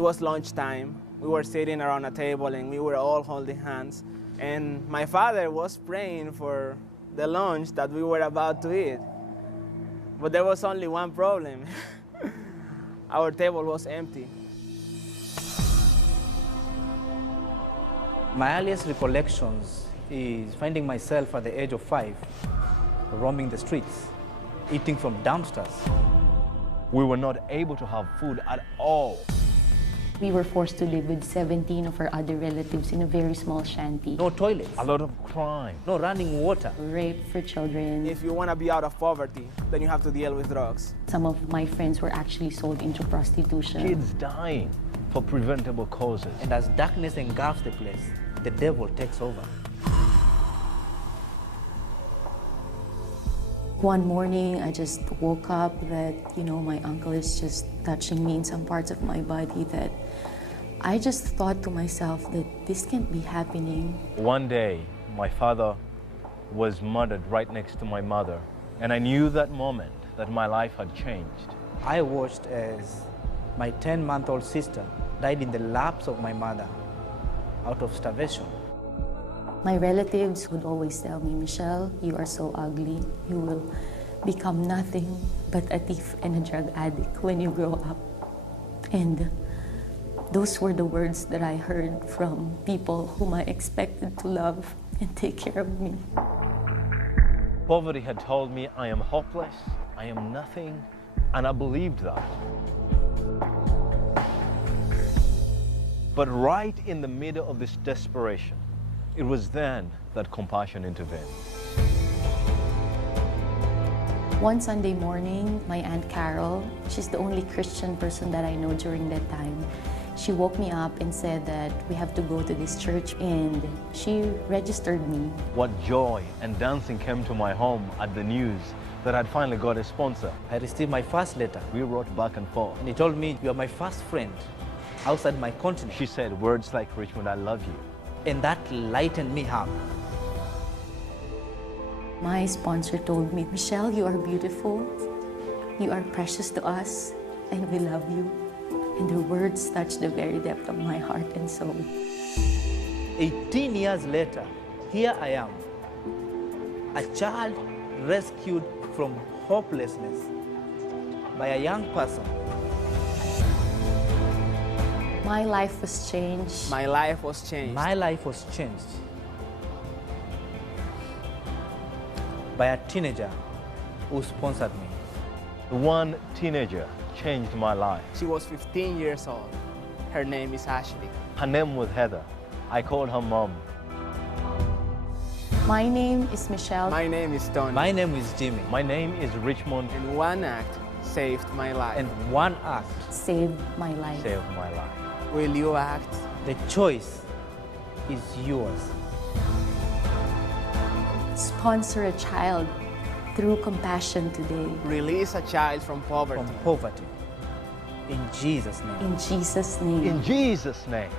It was lunchtime. We were sitting around a table and we were all holding hands. And my father was praying for the lunch that we were about to eat. But there was only one problem. Our table was empty. My earliest recollections is finding myself at the age of 5, roaming the streets, eating from dumpsters. We were not able to have food at all. We were forced to live with 17 of our other relatives in a very small shanty. No toilets. A lot of crime. No running water. Rape for children. If you want to be out of poverty, then you have to deal with drugs. Some of my friends were actually sold into prostitution. Kids dying for preventable causes. And as darkness engulfs the place, the devil takes over. One morning, I just woke up that, my uncle is just touching me in some parts of my body that I just thought to myself that this can't be happening. One day, my father was murdered right next to my mother, and I knew that moment that my life had changed. I watched as my 10-month-old sister died in the laps of my mother out of starvation. My relatives would always tell me, Michelle, you are so ugly. You will become nothing but a thief and a drug addict when you grow up. And those were the words that I heard from people whom I expected to love and take care of me. Poverty had told me I am hopeless, I am nothing, and I believed that. But right in the middle of this desperation, it was then that compassion intervened. One Sunday morning, my Aunt Carol, she's the only Christian person that I know during that time, she woke me up and said that we have to go to this church, and she registered me. What joy and dancing came to my home at the news that I'd finally got a sponsor. I received my first letter, We wrote back and forth. and he told me, you are my first friend outside my continent. She said words like, Richmond, I love you. And that lightened me up. My sponsor told me, Michelle, you are beautiful, you are precious to us, and we love you. And the words touched the very depth of my heart and soul. 18 years later, here I am, a child rescued from hopelessness by a young person. My life was changed. My life was changed. My life was changed by a teenager who sponsored me. One teenager changed my life. She was 15 years old. Her name is Ashley. Her name was Heather. I called her mom. My name is Michelle. My name is Tony. My name is Jimmy. My name is Richmond. And one act saved my life. And one act saved my life. Saved my life. Will you act? The choice is yours. Sponsor a child through compassion today. Release a child from poverty. From poverty. In Jesus' name. In Jesus' name. In Jesus' name.